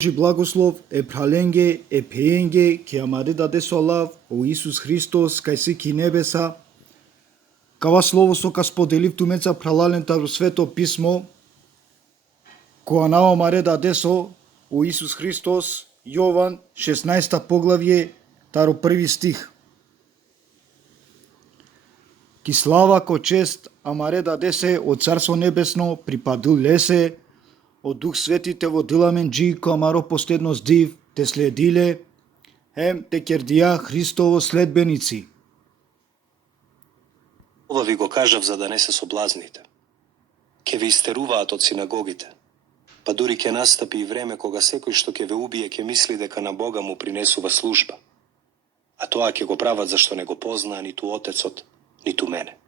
Божи благослов е праленге, е пеенге, ке амаре даде солав, о Исус Христос, кај си ки небеса. Кава слово сока споделив тумеца пралалента во свето писмо, која на амаре даде со о Исус Христос, Јован, 16 поглавје, таро први стих. Ки слава ко чест амаре даде се од Царство Небесно, припадил лесе, од Дух Светите во диламен джи, ко амаро последно здив, те следиле, те кердија Христово следбеници. Ова ви го кажав за да не се соблазните. Ке ви истеруваат од синагогите, па дури ќе настапи и време кога секој што ќе ве убие ќе мисли дека на Бога му принесува служба. А тоа ќе го прават зашто не го познаа ниту Отецот, ниту мене.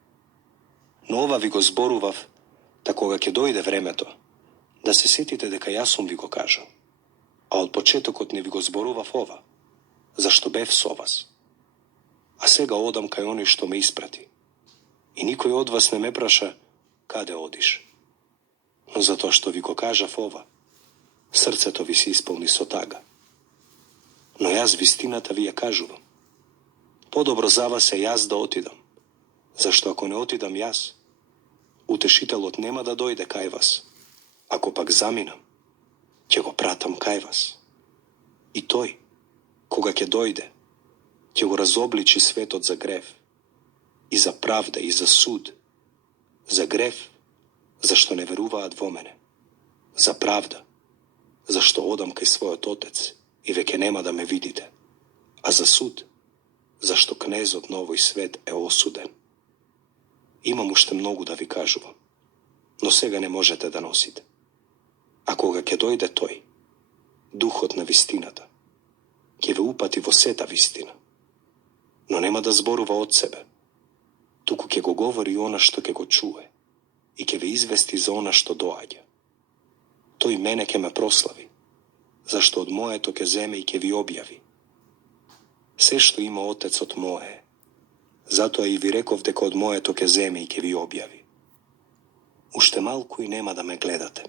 Но ова ви го зборував, та кога ќе дојде времето, да се сетите дека јас сум ви го кажал. А од почетокот не ви го зборував ова, зашто бев со вас. А сега одам кај оној што ме испрати. И никој од вас не ме праша каде одиш. Но затоа што ви го кажав ова, срцето ви се исполни со тага. Но јас вистината ви ја кажувам. Подобро за вас е јас да отидам, зашто ако не отидам јас, утешителот нема да дојде кај вас. Ако пак заминам, ќе го пратам кај вас. И тој, кога ќе дојде, ќе го разобличи светот за грев, и за правда, и за суд. За грев, зашто не веруваат во мене. За правда, зашто одам кај својот Отец и веќе нема да ме видите. А за суд, зашто кнезот на овој свет е осуден. Имам уште многу да ви кажувам, но сега не можете да носите. А кога ќе дојде тој, духот на вистината, ќе ве упати во сета вистина, но нема да зборува од себе, туку ќе го говори она што ќе го чуе и ќе ве извести за она што доаѓа. Тој мене ќе ме прослави, зашто од моето ќе земе и ќе ви објави. Се што има Отецот мое, затоа и ви реков дека од моето ќе земе и ќе ви објави. Уште малку и нема да ме гледате.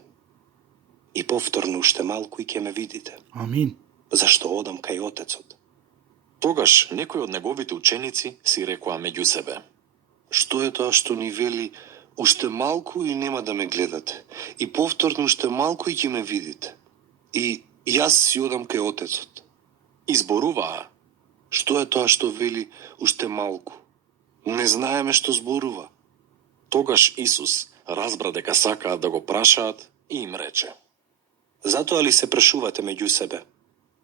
И повторно уште малку и ќе ме видите. Амин. Зашто одам кај Отецот. Тогаш некои од неговите ученици си рекоа меѓу себе: Што е тоа што ни вели, уште малку и нема да ме гледате, и повторно уште малку и ќе ме видите. И јас си одам кај Отецот. Изборуваа: Што е тоа што вели, уште малку? Не знаеме што зборува. Тогаш Исус разбра дека сакаат да го прашаат и им рече: Затоа ли се прашувате меѓу себе?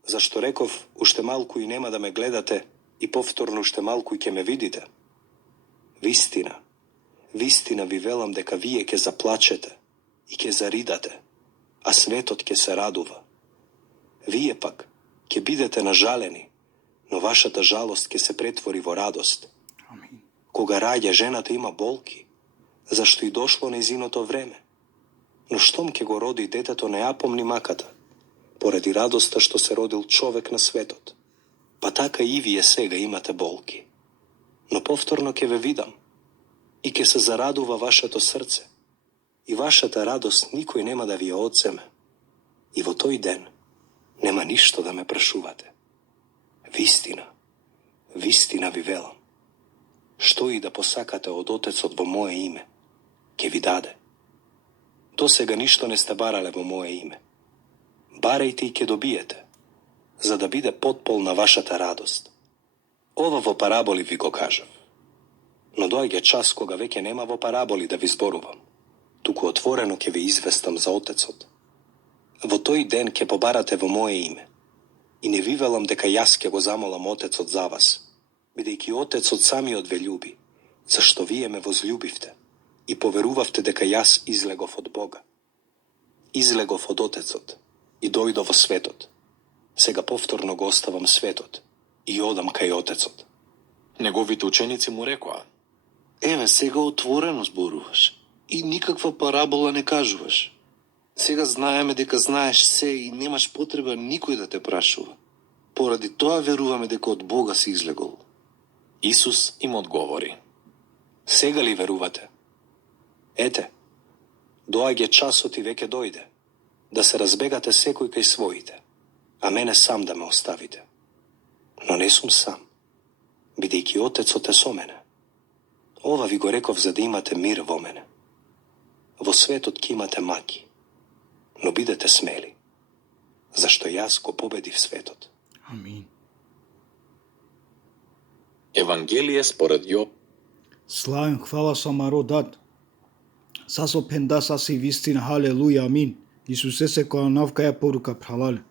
Зашто реков, уште малку и нема да ме гледате, и повторно уште малку и ќе ме видите? Вистина, вистина ви велам дека вие ќе заплачете и ќе заридате, а светот ќе се радува. Вие пак ќе бидете нажалени, но вашата жалост ќе се претвори во радост. Амин. Кога раѓа, жената има болки, зашто и дошло нејзиното време. Но штом ќе го роди детето, не ја помни маката, поради радоста што се родил човек на светот. Па така и вие сега имате болки. Но повторно ќе ве видам и ќе се зарадува вашето срце. И вашата радост никој нема да ви ја одземе. И во тој ден нема ништо да ме прашувате. Вистина, вистина ви велам. Што и да посакате од Отецот во мое име, ќе ви даде. До сега ништо не сте барале во мое име. Барајте и ќе добиете, за да биде потполна вашата радост. Ова во параболи ви го кажав. Но доаѓа час кога веќе нема во параболи да ви зборувам, туку отворено ќе ви известам за Отецот. Во тој ден ќе побарате во мое име. И не ви велам дека јас ќе го замолам Отецот за вас, бидејќи Отецот самиот ве љуби, зашто вие ме возљубивте и поверувавте дека јас излегов од Бога. Излегов од Отецот и дојдов во светот. Сега повторно го оставам светот и одам кај Отецот. Неговите ученици му рекоа: Еве, сега отворено зборуваш и никаква парабола не кажуваш. Сега знаеме дека знаеш се и немаш потреба никој да те прашува. Поради тоа веруваме дека од Бога си излегол. Исус им одговори: Сега ли верувате? Ете, доаѓа часот и веќе дојде, да се разбегате секој кај своите а мене сам да ме оставите. Но не сум сам, бидејќи Отецот е со мене. Ова ви го реков за да имате мир во мене. Во светот ќе имате маки, но бидете смели, зашто јас го победив светот. Амин. Евангелие според Јован. Славен, хвала сама родат. Сасо пенда саси вистина, халелуја, амин. Исусе се која навка ја порука пралале.